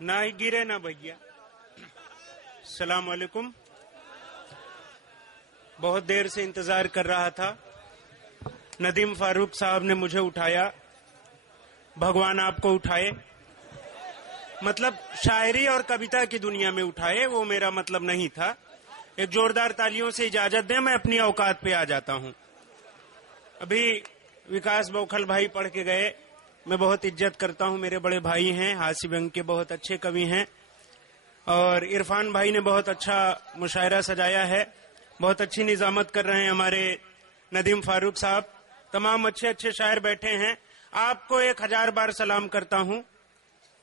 ना ही गिरे ना भैया। सलाम वालेकुम। बहुत देर से इंतजार कर रहा था। नदीम फारूक साहब ने मुझे उठाया, भगवान आपको उठाए, मतलब शायरी और कविता की दुनिया में उठाए, वो मेरा मतलब नहीं था। एक जोरदार तालियों से इजाजत दें, मैं अपनी औकात पे आ जाता हूं। अभी विकास बौखल भाई पढ़ के गए, मैं बहुत इज्जत करता हूं, मेरे बड़े भाई हैं, हासिब अंग के बहुत अच्छे कवि हैं, और इरफान भाई ने बहुत अच्छा मुशायरा सजाया है, बहुत अच्छी निजामत कर रहे हैं हमारे नदीम फारूक साहब। तमाम अच्छे अच्छे शायर बैठे हैं। आपको 1000 बार सलाम करता हूं,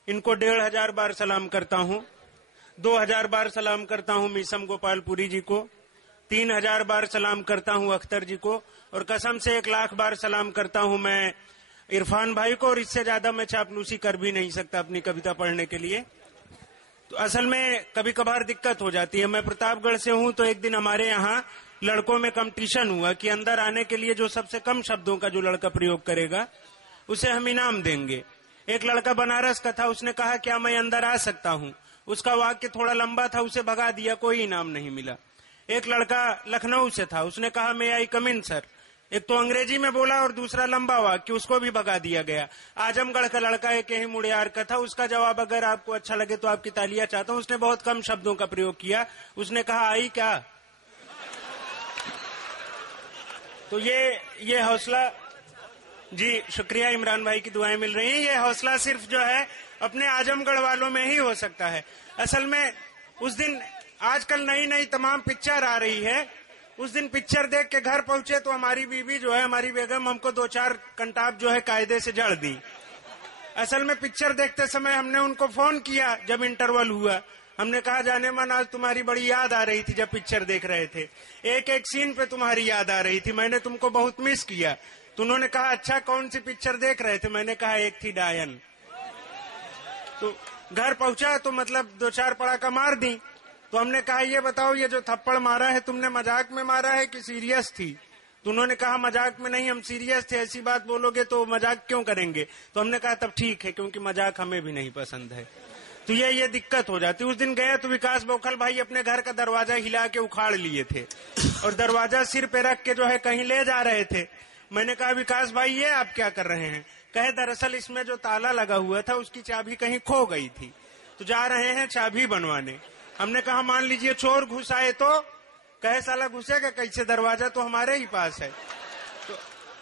इनको 1500 बार सलाम करता हूं, 2000 बार सलाम करता हूं मीसम गोपालपुरी जी को, 3000 बार सलाम करता हूं अख्तर जी को, और कसम से 1,00,000 बार सलाम करता हूं मैं इरफान भाई को। और इससे ज्यादा मैं चापलूसी कर भी नहीं सकता अपनी कविता पढ़ने के लिए। तो असल में कभी कभार दिक्कत हो जाती है। मैं प्रतापगढ़ से हूं, तो एक दिन हमारे यहाँ लड़कों में कंपटीशन हुआ कि अंदर आने के लिए जो सबसे कम शब्दों का जो लड़का प्रयोग करेगा उसे हम इनाम देंगे। एक लड़का बनारस का था, उसने कहा क्या मैं अंदर आ सकता हूं। उसका वाक्य थोड़ा लंबा था, उसे भगा दिया, कोई इनाम नहीं मिला। एक लड़का लखनऊ से था, उसने कहा मे आई कम इन सर। एक तो अंग्रेजी में बोला और दूसरा लंबा वाक्य, उसको भी भगा दिया गया। आजमगढ़ का लड़का एक यही मुड़ियार का था, उसका जवाब अगर आपको अच्छा लगे तो आपकी तालियां चाहता हूं। उसने बहुत कम शब्दों का प्रयोग किया, उसने कहा आई क्या। तो ये हौसला, जी शुक्रिया, इमरान भाई की दुआएं मिल रही हैं। ये हौसला सिर्फ जो है अपने आजमगढ़ वालों में ही हो सकता है। असल में उस दिन, आजकल नई नई तमाम पिक्चर आ रही है, उस दिन पिक्चर देख के घर पहुंचे तो हमारी बीबी जो है, हमारी बेगम, हमको 2-4 कंटाप जो है कायदे से जड़ दी। असल में पिक्चर देखते समय हमने उनको फोन किया जब इंटरवल हुआ, हमने कहा जाने मन आज तुम्हारी बड़ी याद आ रही थी जब पिक्चर देख रहे थे, एक एक सीन पे तुम्हारी याद आ रही थी, मैंने तुमको बहुत मिस किया। तो उन्होंने कहा अच्छा कौन सी पिक्चर देख रहे थे। मैंने कहा एक थी डायन। तो घर पहुंचा तो मतलब 2-4 पड़ाका मार दी। तो हमने कहा ये बताओ ये जो थप्पड़ मारा है तुमने मजाक में मारा है कि सीरियस थी। तो उन्होंने कहा मजाक में नहीं, हम सीरियस थे, ऐसी बात बोलोगे तो मजाक क्यों करेंगे। तो हमने कहा तब ठीक है, क्योंकि मजाक हमें भी नहीं पसंद है। तो ये दिक्कत हो जाती। उस दिन गए तो विकास बौखल भाई अपने घर का दरवाजा हिला के उखाड़ लिए थे और दरवाजा सिर पे रख के जो है कहीं ले जा रहे थे। मैंने कहा विकास भाई ये आप क्या कर रहे हैं। कहे दरअसल इसमें जो ताला लगा हुआ था उसकी चाबी कहीं खो गई थी, तो जा रहे हैं चाबी बनवाने। हमने कहा मान लीजिए चोर घुस आए तो। कहे साला घुसेगा कैसे, दरवाजा तो हमारे ही पास है। तो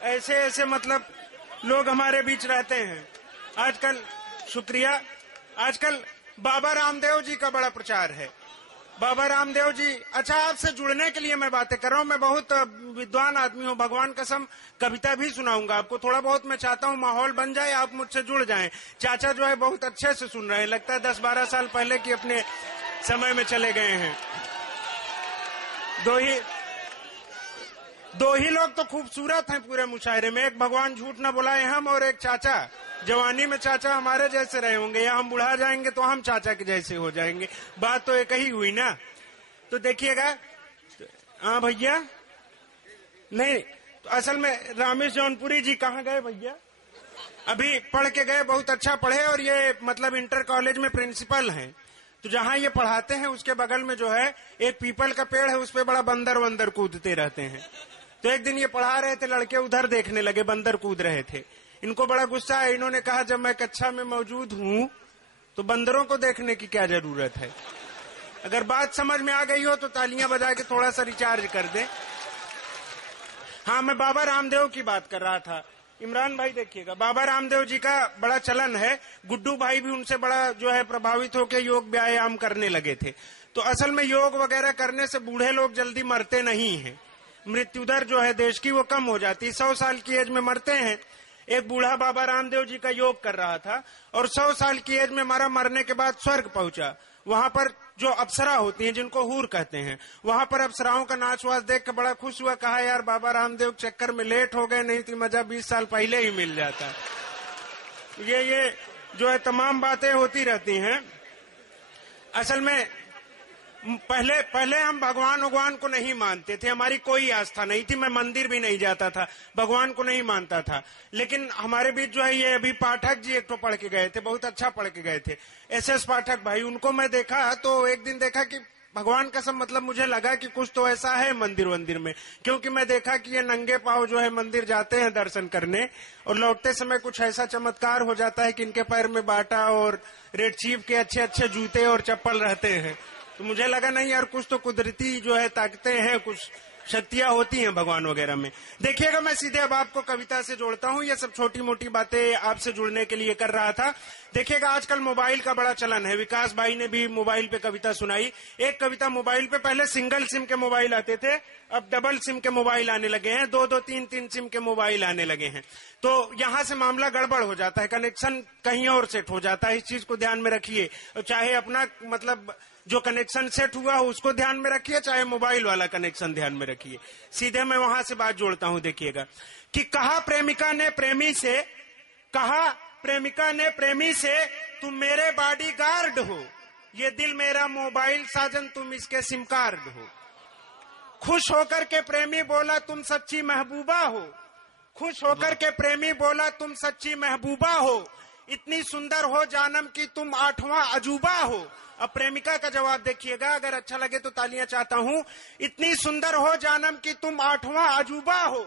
ऐसे ऐसे मतलब लोग हमारे बीच रहते हैं आजकल। शुक्रिया। आजकल बाबा रामदेव जी का बड़ा प्रचार है। बाबा रामदेव जी, अच्छा आपसे जुड़ने के लिए मैं बातें कर रहा हूँ। मैं बहुत विद्वान आदमी हूँ, भगवान कसम कविता भी सुनाऊंगा आपको। थोड़ा बहुत मैं चाहता हूँ माहौल बन जाए, आप मुझसे जुड़ जाएं। चाचा जो है बहुत अच्छे से सुन रहे हैं, लगता है 10-12 साल पहले की अपने समय में चले गए हैं। दो ही लोग तो खूबसूरत हैं पूरे मुशायरे में, एक भगवान झूठ न बुलाए हम, और एक चाचा। जवानी में चाचा हमारे जैसे रहे होंगे, या हम बुढ़ा जाएंगे तो हम चाचा के जैसे हो जाएंगे। बात तो एक ही हुई ना। तो देखिएगा, हाँ भैया, नहीं तो असल में रामेश जौनपुरी जी कहाँ गए भैया, अभी पढ़ के गए, बहुत अच्छा पढ़े, और ये मतलब इंटर कॉलेज में प्रिंसिपल हैं। तो जहाँ ये पढ़ाते हैं उसके बगल में जो है एक पीपल का पेड़ है, उस पे बड़ा बंदर कूदते रहते हैं। तो एक दिन ये पढ़ा रहे थे, लड़के उधर देखने लगे, बंदर कूद रहे थे। इनको बड़ा गुस्सा है, इन्होंने कहा जब मैं कक्षा में मौजूद हूँ तो बंदरों को देखने की क्या जरूरत है। अगर बात समझ में आ गई हो तो तालियां बजा के थोड़ा सा रिचार्ज कर दे। हाँ, मैं बाबा रामदेव की बात कर रहा था। इमरान भाई देखिएगा, बाबा रामदेव जी का बड़ा चलन है, गुड्डू भाई भी उनसे बड़ा जो है प्रभावित होकर योग व्यायाम करने लगे थे। तो असल में योग वगैरह करने से बूढ़े लोग जल्दी मरते नहीं हैं, मृत्यु दर जो है देश की वो कम हो जाती है, 100 साल की एज में मरते हैं। एक बूढ़ा बाबा रामदेव जी का योग कर रहा था और 100 साल की एज में मरने के बाद स्वर्ग पहुंचा। वहां पर जो अप्सरा होती हैं, जिनको हूर कहते हैं, वहां पर अप्सराओं का नाच वाच देख के बड़ा खुश हुआ, कहा यार बाबा रामदेव चक्कर में लेट हो गए, नहीं तो मजा 20 साल पहले ही मिल जाता। ये जो है तमाम बातें होती रहती हैं। असल में पहले हम भगवान को नहीं मानते थे, हमारी कोई आस्था नहीं थी, मैं मंदिर भी नहीं जाता था, भगवान को नहीं मानता था। लेकिन हमारे बीच जो है ये अभी पाठक जी एक तो पढ़ के गए थे, बहुत अच्छा पढ़ के गए थे, SS पाठक भाई, उनको मैं देखा तो एक दिन देखा कि भगवान का सब मतलब मुझे लगा कि कुछ तो ऐसा है मंदिर में, क्योंकि मैं देखा कि ये नंगे पांव जो है मंदिर जाते हैं दर्शन करने और लौटते समय कुछ ऐसा चमत्कार हो जाता है कि इनके पैर में बाटा और रेड चीफ के अच्छे अच्छे जूते और चप्पल रहते हैं। तो मुझे लगा नहीं यार, कुछ तो कुदरती जो है ताकतें हैं, कुछ शक्तियां होती हैं भगवान वगैरह में। देखिएगा, मैं सीधे अब आपको कविता से जोड़ता हूं, ये सब छोटी मोटी बातें आपसे जुड़ने के लिए कर रहा था। देखिएगा, आजकल मोबाइल का बड़ा चलन है, विकास भाई ने भी मोबाइल पे कविता सुनाई। एक कविता मोबाइल पे, पहले सिंगल सिम के मोबाइल आते थे, अब डबल सिम के मोबाइल आने लगे हैं, 2-2, 3-3 सिम के मोबाइल आने लगे हैं। तो यहां से मामला गड़बड़ हो जाता है, कनेक्शन कहीं और सेट हो जाता है। इस चीज को ध्यान में रखिए, चाहे अपना मतलब जो कनेक्शन सेट हुआ हो उसको ध्यान में रखिए, चाहे मोबाइल वाला कनेक्शन ध्यान में रखिए। सीधे मैं वहां से बात जोड़ता हूं, देखिएगा कि कहा प्रेमिका ने प्रेमी से तुम मेरे बॉडीगार्ड हो, ये दिल मेरा मोबाइल साजन तुम इसके सिम कार्ड हो। खुश होकर के प्रेमी बोला तुम सच्ची महबूबा हो, खुश होकर के प्रेमी बोला तुम सच्ची महबूबा हो, इतनी सुंदर हो जानम की तुम 8वां अजूबा हो। अब प्रेमिका का जवाब देखिएगा, अगर अच्छा लगे तो तालियां चाहता हूं। इतनी सुंदर हो जानम की तुम 8वां अजूबा हो।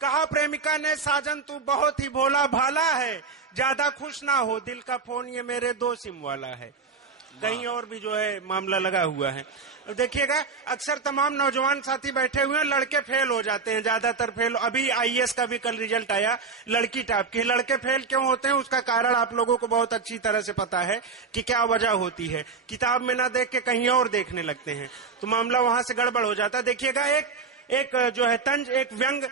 कहा प्रेमिका ने साजन तू बहुत ही भोला भाला है, ज्यादा खुश ना हो, दिल का फोन ये मेरे 2 सिम वाला है। कहीं और भी जो है मामला लगा हुआ है। देखिएगा, अक्सर तमाम नौजवान साथी बैठे हुए हैं, लड़के फेल हो जाते हैं, ज्यादातर फेल। अभी IAS का भी कल रिजल्ट आया, लड़की टाइप के। लड़के फेल क्यों होते हैं, उसका कारण आप लोगों को बहुत अच्छी तरह से पता है कि क्या वजह होती है। किताब में ना देख के कहीं और देखने लगते हैं, तो मामला वहां से गड़बड़ हो जाता है। देखिएगा, एक जो है तंज, एक व्यंग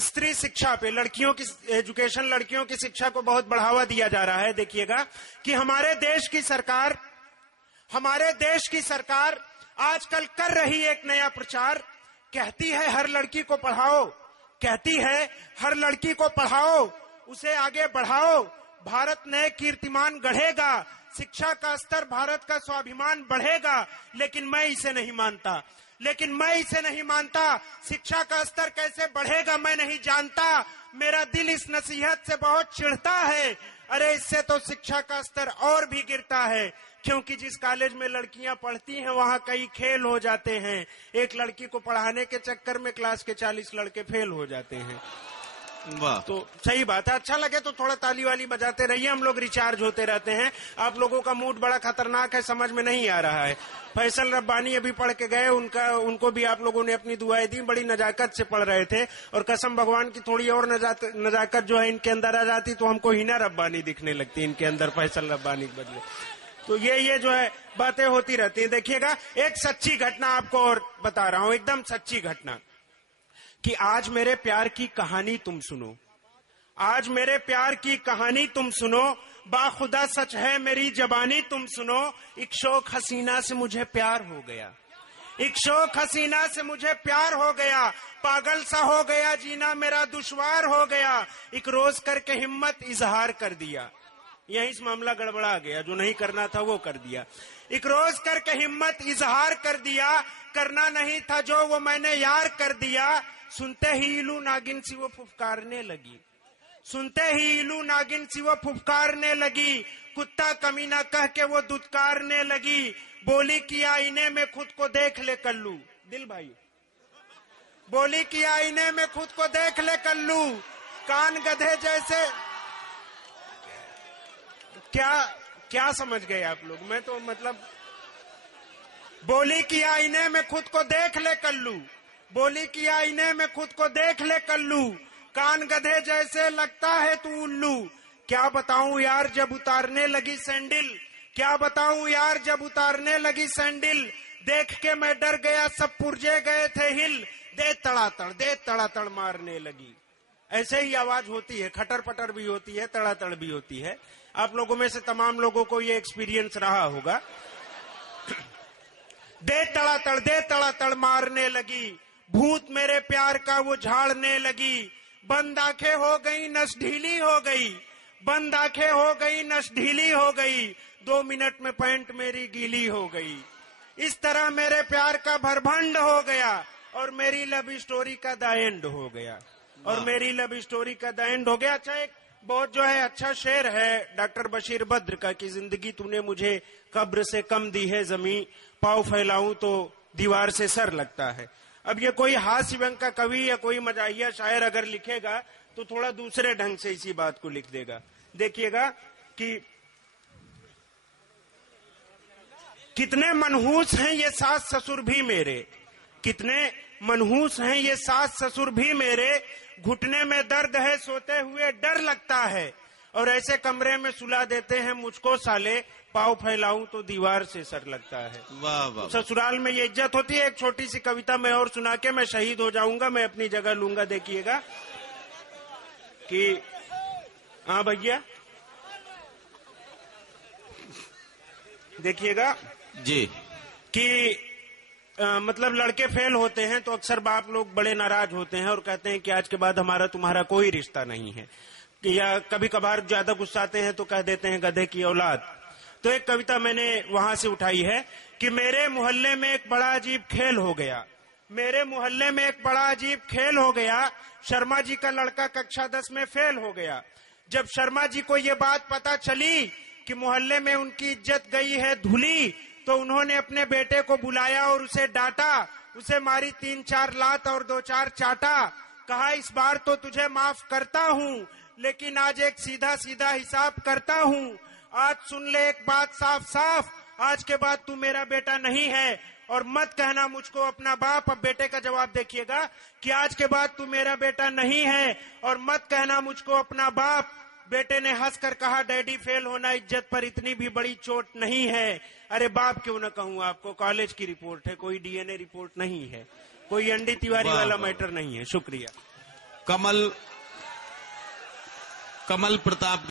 स्त्री शिक्षा पे, लड़कियों की एजुकेशन, लड़कियों की शिक्षा को बहुत बढ़ावा दिया जा रहा है। देखिएगा कि हमारे देश की सरकार आजकल कर रही एक नया प्रचार, कहती है हर लड़की को पढ़ाओ, कहती है हर लड़की को पढ़ाओ, उसे आगे बढ़ाओ, भारत नए कीर्तिमान गढ़ेगा, शिक्षा का स्तर भारत का स्वाभिमान बढ़ेगा। लेकिन मैं इसे नहीं मानता, शिक्षा का स्तर कैसे बढ़ेगा मैं नहीं जानता, मेरा दिल इस नसीहत से बहुत चिढ़ता है। अरे इससे तो शिक्षा का स्तर और भी गिरता है, क्योंकि जिस कॉलेज में लड़कियां पढ़ती हैं वहां कई खेल हो जाते हैं। एक लड़की को पढ़ाने के चक्कर में क्लास के 40 लड़के फेल हो जाते हैं। वाह, तो सही बात है। अच्छा लगे तो थोड़ा ताली वाली बजाते रहिए, हम लोग रिचार्ज होते रहते हैं। आप लोगों का मूड बड़ा खतरनाक है, समझ में नहीं आ रहा है। फैसल रब्बानी अभी पढ़ के गए, उनको भी आप लोगों ने अपनी दुआएं दी, बड़ी नजाकत से पढ़ रहे थे, और कसम भगवान की थोड़ी और नजाकत जो है इनके अंदर आ जाती तो हमको हिना रब्बानी दिखने लगती इनके अंदर, फैसल रब्बानी के बदले। तो ये जो है बातें होती रहती है। देखिएगा, एक सच्ची घटना आपको और बता रहा हूं, एकदम सच्ची घटना, कि आज मेरे प्यार की कहानी तुम सुनो, आज मेरे प्यार की कहानी तुम सुनो, बाखुदा सच है मेरी जबानी तुम सुनो। एक शौक हसीना से मुझे प्यार हो गया, एक शौक हसीना से मुझे प्यार हो गया, पागल सा हो गया जीना मेरा दुश्वार हो गया, एक रोज करके हिम्मत इजहार कर दिया। यही से मामला गड़बड़ा गया, जो नहीं करना था वो कर दिया। एक रोज करके हिम्मत इजहार कर दिया, करना नहीं था जो वो मैंने यार कर दिया। सुनते ही इलू नागिन सी वो फुफकारने लगी, सुनते ही इलू नागिन सी वो फुफकारने लगी, कुत्ता कमीना कह के वो दुत्कारने लगी, बोली कि आईने में खुद को देख ले कल्लू। दिल भाई, बोली कि आईने में खुद को देख ले कल्लू, कान गधे जैसे। क्या समझ गए आप लोग? मैं तो मतलब, बोली कि आईने में खुद को देख ले कल्लू, बोली कि आईने में खुद को देख ले कल्लू, कान गधे जैसे लगता है तू उल्लू। क्या बताऊं यार जब उतारने लगी सैंडल, क्या बताऊं यार जब उतारने लगी सैंडल, देख के मैं डर गया सब पुर्जे गए थे हिल, दे तड़ातड़ मारने लगी। ऐसे ही आवाज होती है, खटर पटर भी होती है, तड़ातड़ भी होती है। आप लोगों में से तमाम लोगों को ये एक्सपीरियंस रहा होगा। दे तड़ातड़ मारने लगी, भूत मेरे प्यार का वो झाड़ने लगी, बंद आंखें हो गई नस ढीली हो गई, बंद आंखें हो गई नस ढीली हो गई, 2 मिनट में पैंट मेरी गीली हो गई। इस तरह मेरे प्यार का भरभंड हो गया और मेरी लव स्टोरी का द एंड हो गया। और मेरी लव स्टोरी का द एंड हो गया। अच्छा, एक बहुत जो है अच्छा शेर है डॉक्टर बशीर बद्र का कि जिंदगी तूने मुझे कब्र से कम दी है, जमीन पाँव फैलाऊं तो दीवार से सर लगता है। अब ये कोई हास्य व्यंग का कवि या कोई मजाहिया शायर अगर लिखेगा तो थोड़ा दूसरे ढंग से इसी बात को लिख देगा। देखिएगा कि कितने मनहूस हैं ये सास ससुर भी मेरे, कितने मनहूस हैं ये सास ससुर भी मेरे, घुटने में दर्द है सोते हुए डर लगता है, और ऐसे कमरे में सुला देते हैं मुझको साले, पाँव फैलाऊं तो दीवार से सर लगता है। वाह वाह। ससुराल में ये इज्जत होती है। एक छोटी सी कविता मैं और सुना के मैं शहीद हो जाऊंगा, मैं अपनी जगह लूंगा। देखिएगा कि हाँ भैया, देखिएगा जी कि मतलब लड़के फेल होते हैं तो अक्सर बाप लोग बड़े नाराज होते हैं और कहते हैं कि आज के बाद हमारा तुम्हारा कोई रिश्ता नहीं है, या कभी कभार ज्यादा गुस्साते हैं तो कह देते हैं गधे की औलाद। तो एक कविता मैंने वहां से उठाई है कि मेरे मोहल्ले में एक बड़ा अजीब खेल हो गया, मेरे मोहल्ले में एक बड़ा अजीब खेल हो गया, शर्मा जी का लड़का कक्षा 10 में फेल हो गया। जब शर्मा जी को ये बात पता चली कि मोहल्ले में उनकी इज्जत गई है धूली, तो उन्होंने अपने बेटे को बुलाया और उसे डांटा, उसे मारी 3-4 लात और 2-4 चाटा। कहा इस बार तो तुझे माफ करता हूँ, लेकिन आज एक सीधा सीधा हिसाब करता हूँ। आज सुन ले एक बात साफ साफ, आज के बाद तू मेरा बेटा नहीं है और मत कहना मुझको अपना बाप। अब बेटे का जवाब देखिएगा कि आज के बाद तू मेरा बेटा नहीं है और मत कहना मुझको अपना बाप। बेटे ने हंसकर कहा डैडी फेल होना इज्जत पर इतनी भी बड़ी चोट नहीं है। अरे बाप क्यों न कहूँ आपको, कॉलेज की रिपोर्ट है, कोई डीएनए रिपोर्ट नहीं है, कोई एनडी तिवारी वाला मैटर नहीं है। शुक्रिया। कमल प्रताप